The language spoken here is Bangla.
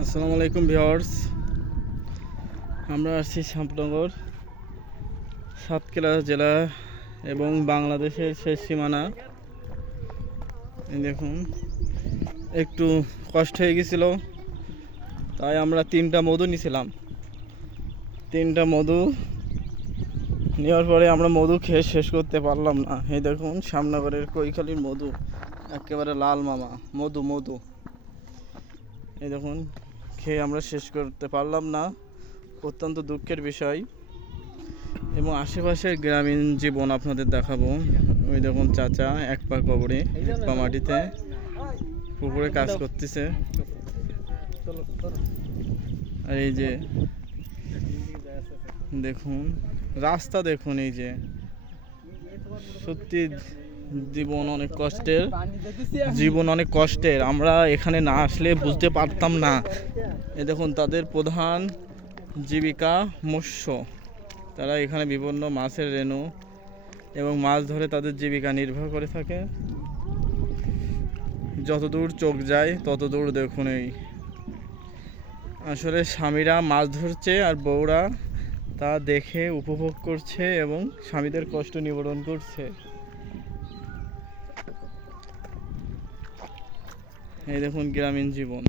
আসসালামু আলাইকুম ভিওয়ার্স আমরা আসছি শ্যামনগর সাতক্ষীরা জেলা এবং বাংলাদেশের শেষ সীমানা। দেখুন, একটু কষ্ট হয়ে গেছিল, তাই আমরা তিনটা মধু নিছিলাম। তিনটা মধু নেওয়ার পরে আমরা মধু খেয়ে শেষ করতে পারলাম না। এই দেখুন, শ্যামনগরের কৈখালির মধু, একেবারে লাল মামা, মধু মধু। এই দেখুন, খেয়ে আমরা শেষ করতে পারলাম না। অত্যন্ত দুঃখের বিষয়। এবং আশেপাশের গ্রামীণ জীবন আপনাদের দেখাবো। ওই দেখুন চাচা, এক পা কবরে, এক পা মাটিতে, পুকুরে কাজ করতেছে। আর এই যে, দেখুন, রাস্তা দেখুন এই যে। সত্যি জীবন অনেক কষ্টের, জীবন অনেক কষ্টের। আমরা এখানে না আসলে বুঝতে পারতাম না। এ দেখুন, তাদের প্রধান জীবিকা মৎস্য। তারা এখানে বিভিন্ন মাছের রেণু এবং মাছ ধরে তাদের জীবিকা নির্ভর করে থাকে। যতদূর চোখ যায়, ততদূর দেখুন এই। আসলে স্বামীরা মাছ ধরছে আর বউরা তা দেখে উপভোগ করছে এবং স্বামীদের কষ্ট নিবারণ করছে। এই দেখুন গ্রামীণ জীবন।